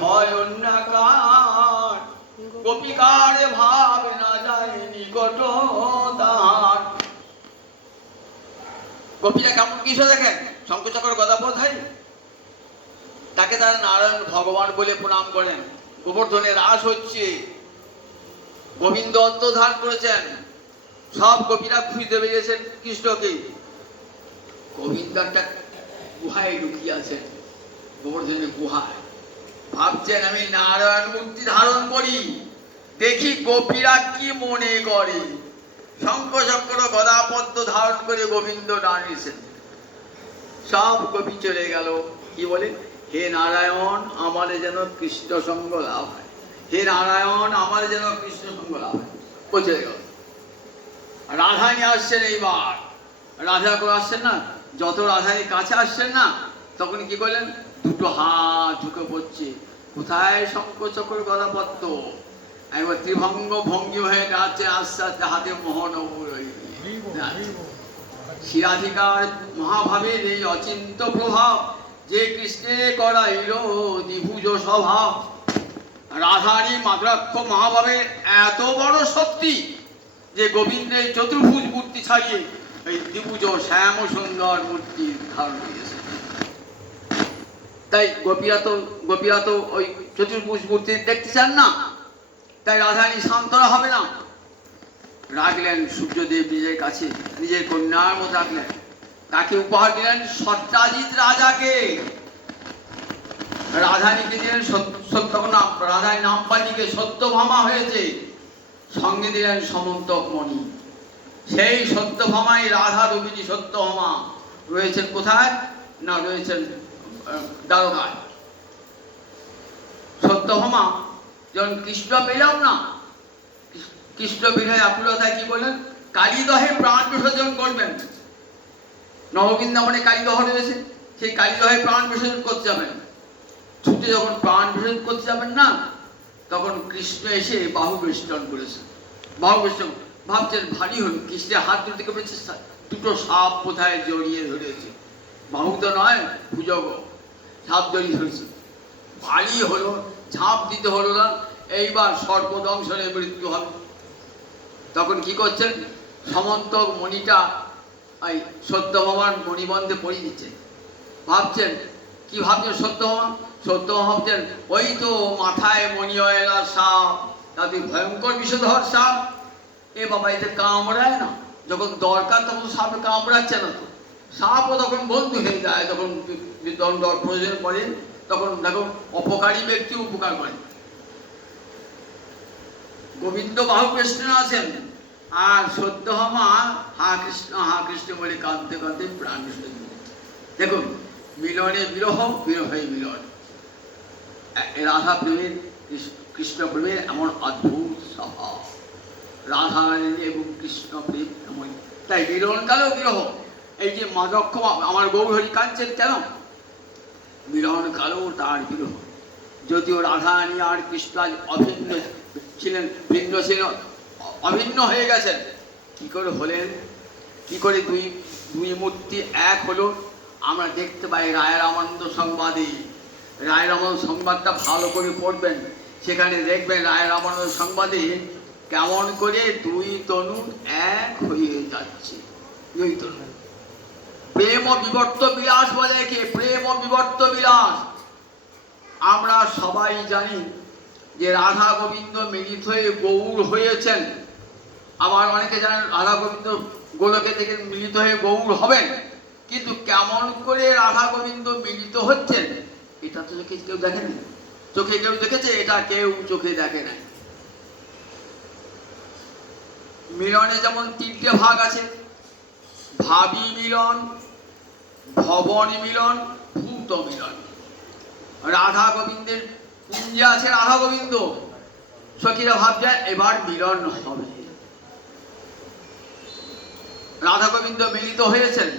হয় অন্যাকার গোপিকার ভাব না যায় নিকট তার। গোপীরা কেমন কৃষ্ণ দেখেন? শঙ্কচক্র গদাপদ্ধারী, তাকে তারা নারায়ণ ভগবান বলে প্রণাম করেন। গোবর্ধনের রাস হচ্ছে, গোবিন্দ অন্তর্ধান করেছেন, সব গোপীরা খুঁজতে বেরিয়েছেন কৃষ্ণকে। গোবিন্দ একটা গুহায় লুকিয়ে আছেন, গোবর্ধনের গুহায়। ভাবছেন আমি নারায়ণ মূর্তি ধারণ করি, দেখি গোপীরা কি মনে করে। শঙ্খ চক্র গদা পদ্ম ধারণ করে গোবিন্দ দাঁড়িয়েছেন। সব গোপী চলে গেল, কি বলে? হে নারায়ণ আমাদের যেন কৃষ্ণ সঙ্গ লাভ হয়, হে নারায়ণ আমাদের যেন কৃষ্ণ সঙ্গ লাভ হয়। ও চলে গেল। রাধারানী আসছেন এইবার। রাধা করে আসছেন না, যত রাধারানী কাছে আসছেন না, তখন কি করলেন? দুটো হাত ঢুকে পড়ছে। কোথায় শঙ্খ চক্র গদা পদ্ম? একবার ত্রিভঙ্গ ভঙ্গি হয়ে যাচ্ছে, আস্তে আস্তে হাতে মোহন। শিরাধিকার মহাভাবের এই অচিন্ত প্রভাব, যে কৃষ্ণে করাইল দ্বিভুজ স্বভাব। রাধারী মাদ্রাক্ষ মহাভাবের এত বড় শক্তি যে গোবিন্দের চতুর্ভুজ মূর্তি ছাড়িয়ে এই দ্বিভুজ শ্যাম সুন্দর মূর্তি ধারণ করেছে। তাই গোপীরা তো ওই চতুর্ভুজ মূর্তি দেখতে চান না, তাই রাধারী শান্তরা হবে না। রাখলেন সূর্যদেব নিজের কাছে, নিজের কন্যার মতো রাখলেন। তাকে উপহার দিলেন সত্রাজিৎ রাজাকে। রাধারীকে দিলেন রাধার নাম পাল্টিকে সত্যভামা হয়েছে। সঙ্গে দিলেন সমন্তক মণি। সেই সত্যভামাই রাধা রবিনী সত্যভামা রয়েছেন কোথায়? না, রয়েছেন দ্বারকায়। সত্যভামা যখন কৃষ্ণ পেলাম না, কৃষ্ণ বিনয় আকুলতায় কি বললেন? কালীদহে প্রাণ বিসর্জন করবেন। নববৃন্দাবনে কালীদহ রয়েছে, সেই কালীদহে প্রাণ বিসর্জন করতে যাবেন। ছুটে যখন প্রাণ বিসর্জন করতে যাবেন না, তখন কৃষ্ণ এসে বাহু বেষ্টন করেছেন। বাহু বেষ্টন ভাবছেন ভারী হল, কৃষ্ণের হাত দুটো বলেছে দুটো সাপ কোথায় জড়িয়ে ধরেছে। বাহু তো নয়, ভুজগ, সাপ জড়িয়ে ধরেছে। ভারী হলো, ঝাঁপ দিতে হলো না, এইবার সর্পদংশনে মৃত্যু হবে। তখন কি করছেন? সমন্তক মণিটা এই সত্যভামার মণিবন্ধে পরিয়ে দিচ্ছেন। ভাবছেন, কি ভাবছেন সত্যভামা? সত্যভামা ভাবছেন ওই তো মাথায় মণিওয়ালা সাপ, তাতে ভয়ঙ্কর বিষধর সাপ। এ বাবা, এতে কামড়ায় না, যখন দরকার তখন সাপে কামড়াচ্ছে না তো। সাপও তখন বন্ধু হয়ে যায়, তখন প্রয়োজন পড়ে, তখন দেখো অপকারী ব্যক্তি উপকার করে। গোবিন্দ বাহু কৃষ্ণ আছেন, আর সত্যভামা হা কৃষ্ণ বলে কাঁদতে কাঁদতে প্রাণ বিসর্জন। দেখুন, মিলনে বিরহ, বিরহে মিলন। রাধা প্রেমের, কৃষ্ণ প্রেমের এমন অদ্ভুত স্বভাব। রাধা এবং কৃষ্ণ প্রেম এমন। তাই মিলনকালেও বিরহ। এই যে মাদক্ষ আমার গৌরহরি কাঁদছেন কেন? মিলনকালেও তার বিরহ। যদিও রাধারানী আর কৃষ্ণ অভিন্ন ছিলেন, ভিন্ন ছিল, অভিন্ন হয়ে গেছেন। কি করে হলেন? কি করে দুই মূর্তি এক হলো? আমরা দেখতে পাই রায়ের আনন্দ সংবাদে। রায়ের আনন্দ সংবাদটা ভালো করে পড়বেন, সেখানে দেখবেন রায়ের আনন্দ সংবাদে কেমন করে দুই তনু এক হয়ে যাচ্ছে। দুই তনু প্রেম ও বিবর্ত বিলাস বলে কে? প্রেম ও বিবর্ত বিলাস। আমরা সবাই জানি যে রাধা গোবিন্দ মিলিত হয়ে গৌর হয়েছেন। আবার অনেকে জানেন রাধা গোবিন্দ গোলকে থেকে মিলিত হয়ে গৌর হবেন। কিন্তু কেমন করে রাধা গোবিন্দ মিলিত হচ্ছেন এটা তো চোখে কেউ দেখেনি। চোখে কেউ দেখেছে? এটা কেউ চোখে দেখে নাই। মিলনে যেমন তিনটে ভাগ আছে, ভাবী মিলন, ভবন মিলন, ভূত মিলন। রাধা গোবিন্দের কুঞ্জে আছে রাধা গোবিন্দ, সখীরা ভাবছে এবার মিলন হবে। রাধা গোবিন্দ মিলিত হয়েছেন,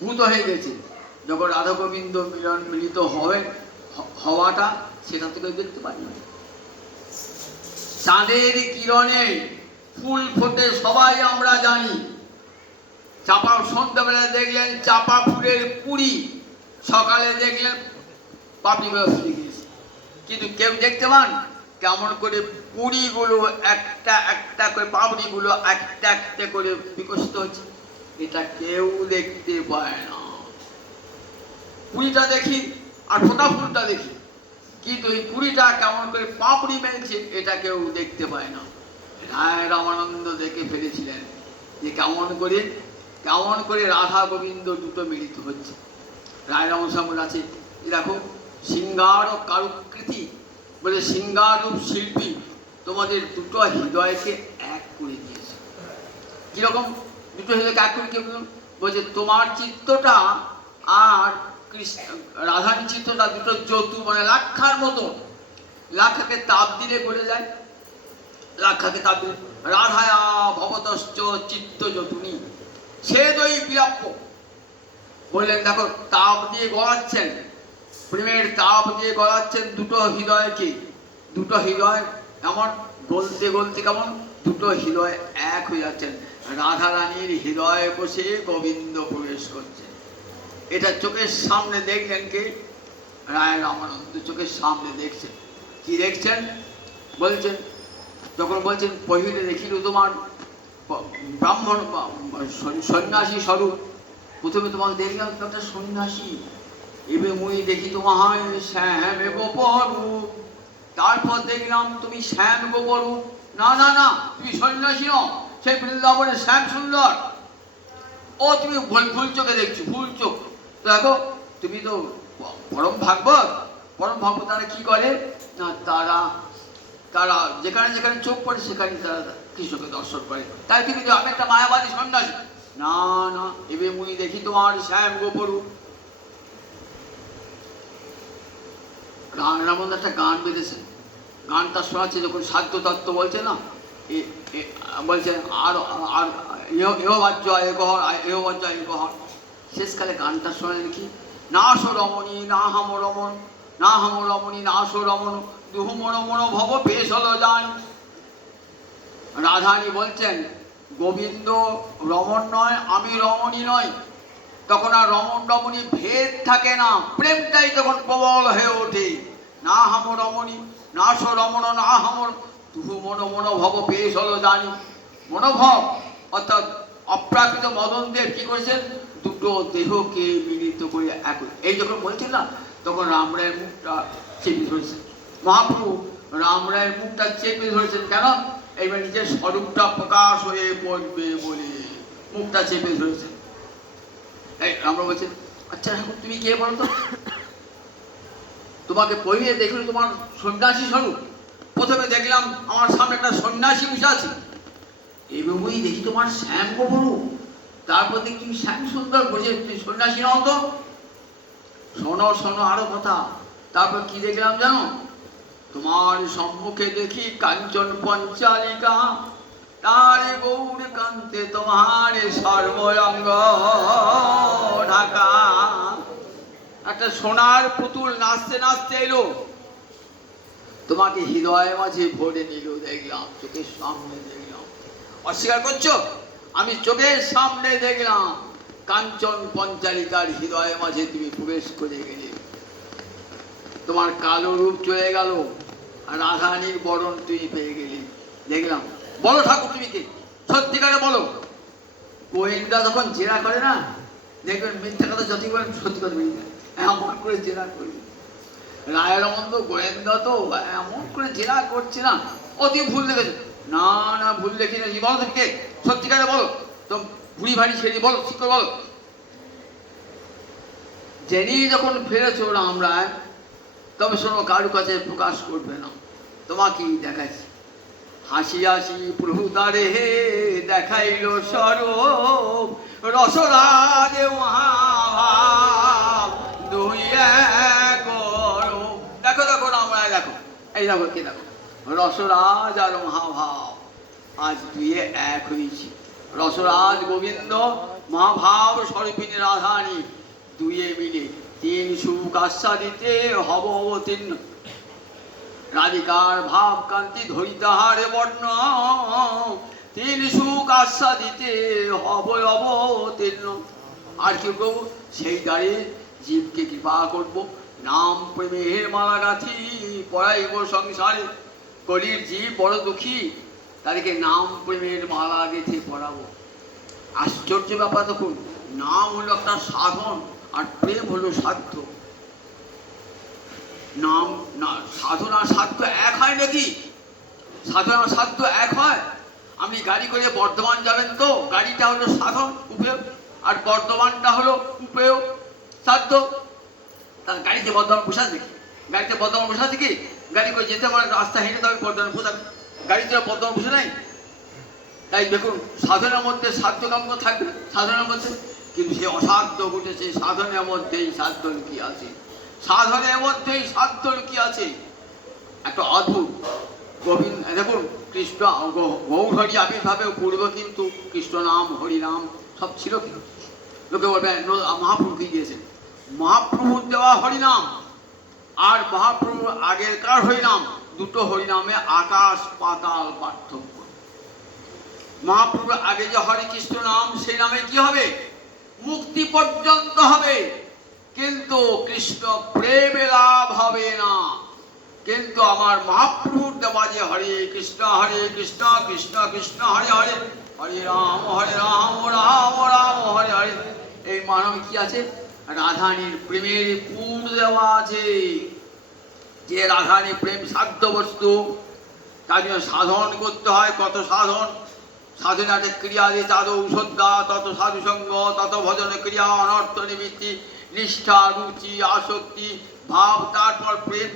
ভূত হয়ে গেছে। যখন রাধা গোবিন্দ মিলিত হওয়াটা সেটা থেকে দেখতে পাই না। চাঁদের কিরণে ফুল ফোটে সবাই আমরা জানি। চাপা সন্ধ্যাবেলা দেখলেন চাপা ফুলের কুড়ি, সকালে দেখলেন পাপড়ি ফুলে গিয়েছে, কিন্তু কেউ দেখতে পান কেমন করে কুড়িগুলো একটা একটা করে, পাপড়িগুলো একটা একটা করে বিকশিত হচ্ছে, এটা কেউ দেখতে পায় না। কুড়িটা দেখি আর ফোটা ফুলটা দেখি, কিন্তু এই কুড়িটা কেমন করে পাপড়ি মেলছে এটা কেউ দেখতে পায় না। রায় রামানন্দ দেখে ফেলেছিলেন যে কেমন করে রাধা গোবিন্দ দুটো মিলিত হচ্ছে। রায় রামস্বামীর আছে দেখো, সিঙ্গার ও কারুকৃতি বলে সিঙ্গার রূপ শিল্পী তোমাদের দুটো হৃদয়কে এক করে দিয়েছে। কিরকম দুটো হৃদয়কে এক করে কি বলছে, তোমার চিত্তটা আর রাধার চিত্তটা দুটো যতু, মানে লাক্ষার মতো। লাক্ষাকে তাপ দিলে বলে যায়, লাক্ষাকে তাপ দিলে রাধায়া ভবতশ্চ চিত্ত যতুনি সে দই বিরাপ্য বললেন। দেখো তাপ দিয়ে গড়াচ্ছেন, প্রেমের তাপ দিয়ে গড়াচ্ছেন দুটো হৃদয়কে। দুটো হৃদয় এমন গলতে গলতে কেমন দুটো হৃদয় এক হয়ে যাচ্ছেন। রাধা রানীর হৃদয়ে বসে গোবিন্দ প্রবেশ করছে। এটা চোখের সামনে দেখলেন কে? রায় রামানন্দ চোখের সামনে দেখছেন। কি দেখছেন বলছেন, যখন বলছেন পহিলে দেখিল তোমার ব্রাহ্মণ সন্ন্যাসী স্বরূপ, প্রথমে তোমাকে দেখলাম একটা সন্ন্যাসী, এবার মুই দেখি তোমার শ্যাম গোপরূপ, তারপর দেখলাম তুমি শ্যাম গোপরূপ। না না না, তুমি সন্ন্যাসী নও, সেই বৃন্দাবনের শ্যাম সুন্দর। ও তুমি ভুল চোখে দেখছো, ভুল চোখ। দেখো তুমি তো পরম ভাগবত। পরম ভাগবত তারা কি করে না, তারা যেখানে যেখানে চোখ পড়ে সেখানে তারা কৃষ্ণকে দর্শন করে। তাই তুমি আমি একটা মায়াবাদী সন্ন্যাসী। না না, এবে মুই দেখি তোমার শ্যাম গোপরূপ। গান রামন একটা গান বেঁধেছেন, গানটা শোনাচ্ছে যখন সাধ্য তত্ত্ব বলছে না, বলছে আর আর ইহবাজ্য ইহবাজ্য ইহর, শেষকালে গানটা শোনেন কি, না সো রমণী না হাম রমণ, না হাম রমণী না সো রমণ, দুহু মন মন ভব বেশ হলো জান। রাধানী বলছেন গোবিন্দ রমণ নয়, আমি রমণী নয়। তখন আর রমণ রমণী ভেদ থাকে না, প্রেমটাই তখন প্রবল হয়ে ওঠে। না হাম রমণী না সো রমণ না হামর, তুহু মন মন ভব বেশ হলো জানি। মনোভব অর্থাৎ অপ্রাকৃত মদনদেব কি করেছেন, দুটো দেহকে মিলিত করে এক। এই যখন বলছেন না, তখন রামরায়ের মুখটা চেপে ধরেছেন। মহাপ্রভু রামরায়ের মুখটা চেপে ধরেছেন কেন? এইবার নিজের স্বরূপটা প্রকাশ হয়ে পড়বে বলে মুখটা চেপে ধরেছেন। এই রামরা বলছেন, আচ্ছা এখন তুমি কে বলো তো? তোমাকে পড়িয়ে দেখলে তোমার সন্ন্যাসী স্বরূপ। প্রথমে দেখলাম আমার সামনে একটা সন্ন্যাসী বসে আছে, এভাবেই দেখি তোমার শ্যাম গোপরূপ। তারপর দেখি তুমি শ্যাম সুন্দর বসে, তুমি সন্ন্যাসী নও তো। শোনো শোনো আরো কথা। তারপর কি দেখলাম জানো? তোমার সম্মুখে দেখি কাঞ্চন পঞ্চালিকা, তার গৌর কান্তে তোমার সর্বরঙ্গ ঢাকা। একটা সোনার পুতুল নাচতে নাচতে এলো, তোমাকে হৃদয় মাঝে ভরে নিল। দেখলাম চোখের সামনে দেখলাম। অস্বীকার করছো? আমি চোখের সামনে দেখলাম কাঞ্চন পঞ্চালিকার হৃদয় মাঝে তুমি প্রবেশ করে গেলে। তোমার কালো রূপ চলে গেল, আর রাধারানীর বরণ তুমি পেয়ে গেলি। দেখলাম। বলো ঠাকুর তুমি কে? সত্যিকারে বলো। গোয়েন্দা যখন জেরা করে না, দেখবেন মিথ্যা কথা যতই বলেন সত্যি কথা বলি না, এমন করে জেরা করবে। রায়ের মন্দ গোয়েন্দা তো এমন করে জেরা করছে না, ও তুমি ভুল দেখেছো। না না, ভুল দেখি না। বলো তুমি কে? সত্যিকারে বলো। তো ভুড়ি ভাড়ি ছেড়ে বলো, ঠিক করে বলো। জেনি যখন ফিরেছো রামরায়, তবে শোনো কারু কাছে প্রকাশ করবে না, তোমাকেই দেখাচ্ছি। হাসি হাসি প্রভু দ্বারে দেখাইল স্বরূপ, রসরাজ মহাভাব দুই এক রূপ। দেখো দেখো রামায় দেখো, এই দেখো কি দেখো, রসরাজ আর মহাভাব আজ দুয়ে এক হয়েছি। রসরাজ গোবিন্দ, মহাভাব স্বরূপিণী রাধারানী, দুয়ে মিলে তিন সুখ আস্বাদিতে হব অবতীর্ণ। রাধিকার ভাব কান্তি ধরি তাহারে বর্ণ, তিন সুখ আস্বাদিতে হব অবতীর্ণ। আর কি করবো? সেই দ্বারে জীবকে কৃপা করব, নাম প্রেমের মালা গাথি পড়াইব সংসারে। কলির জীব বড় দুঃখী, তাদেরকে নাম প্রেমের মালা গেঁথে পড়াবো। আশ্চর্য ব্যাপার তখন, নাম হলো একটা সাধন আর প্রেম হলো সাধ্য। নাম সাধন আর সাধ্য এক হয় নাকি? সাধন আর সাধ্য এক হয়? আপনি গাড়ি করে বর্ধমান যাবেন, তো গাড়িটা হলো সাধন উপায়, আর বর্ধমানটা হলো উপায় সাধ্য। তার গাড়িতে বর্ধমান বসা দেখি, গাড়িতে বর্ধমান বসা দেখি, গাড়ি করে যেতে পারে, রাস্তা হেঁটে তবে বর্ধমান বসাবে, গাড়িতে বর্ধমান বসে নাই। তাই দেখুন, সাধনের মধ্যে সাধ্য কাম্য থাকবে সাধনের মধ্যে, কিন্তু সে অসাধ্য ঘটেছে। সাধনের মধ্যেই সাধ্য কি আছে, সাধনের মধ্যেই সাধ্য কি আছে। একটা অদ্ভুত গোবিন্দ দেখুন, কৃষ্ণ গৌর-হরি আবির্ভাবে পূর্ব কিন্তু কৃষ্ণ নাম হরিনাম সব ছিল। কি লোকে বলবে মহাপ্রভু কি দিয়েছেন? মহাপ্রভুর দেওয়া হরিনাম আর মহাপ্রভুর আগেরকার হরিনাম, দুটো হরিনামে আকাশ পাতাল পার্থক্য। মহাপ্রভুর আগে যে হরে কৃষ্ণ নাম, সেই নামে কি হবে? মুক্তি পর্যন্ত হবে, কিন্তু কৃষ্ণ প্রেমে লাভ হবে না। কিন্তু আমার মহাপ্রভুর দেওয়া যে হরে কৃষ্ণ কৃষ্ণ কৃষ্ণ হরে হরে, হরে রাম রাম রাম হরে হরে, এই মানব কি আছে? রাধারানীর প্রেমের পুর দেওয়া আছে। যে রাধারানীর প্রেম সাধ্য বস্তু, তার জন্য সাধন করতে হয়। কত সাধন, সাধনাতে ক্রিয়া দিয়ে তাদ ঔষধা, তত সাধুসঙ্গ, তত ভজন ক্রিয়া, অনর্থ নিবৃত্তি, নিষ্ঠা, রুচি, আসক্তি, ভাব, তারপর প্রেম।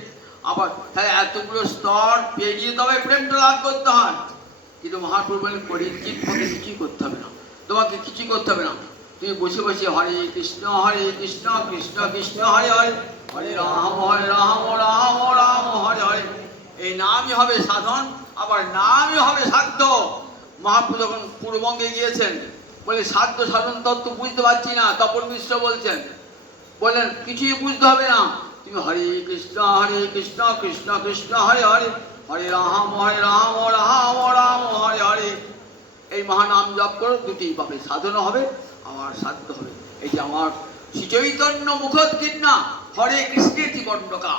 আবার তাহলে এতগুলো স্তর পেরিয়ে তবে প্রেমটা লাভ করতে হয়। কিন্তু মহাপ্রভু বলেন, পরিচিতকে কিছুই করতে হবে না, তোমাকে কিছুই করতে হবে না। তুমি বসে বসে হরে কৃষ্ণ কৃষ্ণ কৃষ্ণ হরে হরে, হরে রাম রাম রাম হরে হরে, এই নামই হবে সাধন, আবার নামই হবে সাধ্য। মহাপ্রভু যখন পূর্ববঙ্গে গিয়েছেন, বলে সাধ্য সাধন তত্ত্ব বুঝতে পারছি না। তপন মিশ্র বলছেন, বললেন কিছুই বুঝতে হবে না, তুমি হরে কৃষ্ণ কৃষ্ণ কৃষ্ণ হরে হরে, হরে রাম রাম রাম হরে হরে, এই মহানাম জপ করো, দুটি পাবে, সাধন হবে আমার সাধ্য হবে। এই যে আমার শ্রীচৈতন্য মুখোদ্গীর্ণা হরে কৃষ্ণের ত্রিকণ্ডকা,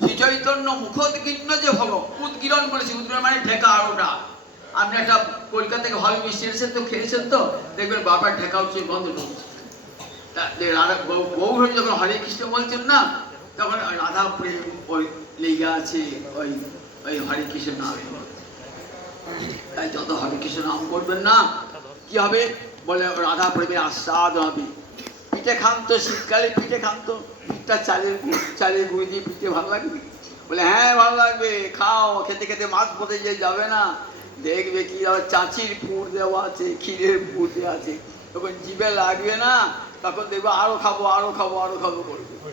শ্রীচৈতন্য মুখোদ্গীর্ণ যে উদ্গীরণ করেছে, উদ্গীরণ মানে ঢেকা। আর ওটা আপনি একটা কলকাতা থেকে হল মিষ্টি এসেছেন তো, খেয়েছেন তো, দেখবেন বাবার ঢেকা হচ্ছে, গন্ধ ঢুকছে। গৌর যখন হরে কৃষ্ণ বলছেন না, তখন রাধা প্রেম ওই লেগে আছে ওই ওই হরে কৃষ্ণ নামে। তাই যত হরে কৃষ্ণ নাম করবেন না, কি হবে? বলে রাধা প্রেমে আস্বাদ হবে। পিঠে খান তো, শীতকালে পিঠে খান তো, পিঠটা চালের গুঁড়ি দিয়ে পিঠে ভালো লাগবে? বলে হ্যাঁ ভালো লাগবে, খাও। খেতে খেতে মাছ পথে যে যাবে না, দেখবে কি চাচির পুর দেওয়া আছে, ক্ষীরের পুর দেওয়া আছে, তখন জিভে লাগবে না, তখন দেখবো আরো খাবো করবে।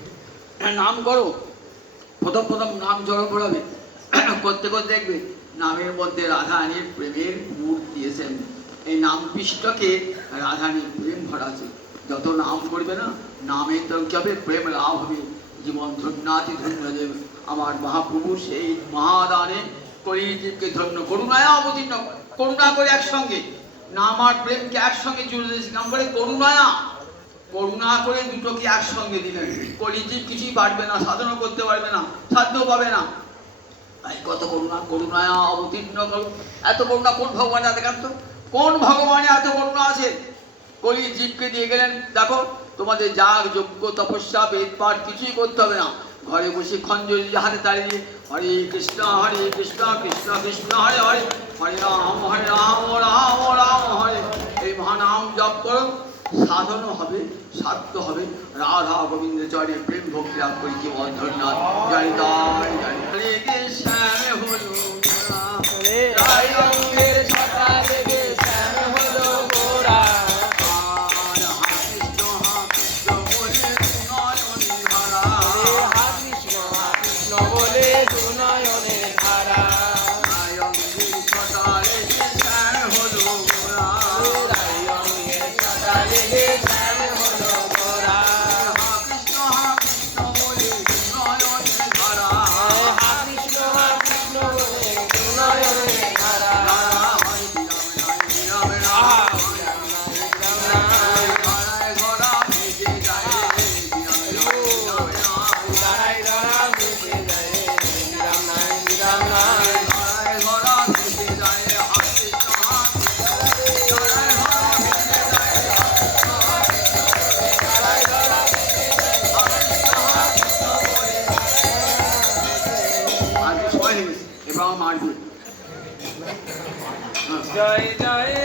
নাম করো, প্রথম নাম জড়ো করাবে, করতে করতে দেখবে নামের মধ্যে রাধারানীর প্রেমের পুর দিয়েছেন। এই নাম পৃষ্ঠকে রাধারানীর প্রেম ভরা আছে। যত নাম করবে না, নামে তো কি হবে? প্রেম লাভ হবে, জীবন ধন্যাতি ধন্য দেবে। আমার মহাপ্রভু সেই মহাদানে কলিজীবকে ধন্য করুণায় অবতীর্ণ, করুণা করে একসঙ্গে নাম আর প্রেমকে একসঙ্গে জুড়ে দিয়েছিলাম বলে করুণা করে দুটোকে একসঙ্গে দিলেন। কলিজীব কিছুই পারবে না, সাধনা করতে পারবে না, সাধ্য পাবে না। তাই কত করুণায় অবতীর্ণ করো। এত করুণা কোন ভগবানে দেখান তো, কোন ভগবানে এত করুণা আছে? কলিজীবকে দিয়ে গেলেন, দেখো তোমাদের যাগ যজ্ঞ তপস্যা বেদ পাঠ কিছুই করতে হবে না, ঘরে বসে খঞ্জরি হাতে দাঁড়িয়ে হরে কৃষ্ণ কৃষ্ণ কৃষ্ণ হরে হরে, হরে রাম রাম রাম হরে, এই মহানাম জপ করো। সাধন হবে, সাধ্য হবে। রাধা গোবিন্দ চরে প্রেম ভক্তি লাভ করি জীবন ধন্যবাদ। জয় জয় জয় হরে কৃষ্ণ হলো লাল রঙের ছটা লেগে শ্যাম হলো গোরা। হা কৃষ্ণ বলে দুনয়নের ধারা। লাল রঙের ছটা লেগে শ্যাম হলো গোরা। জয় জয়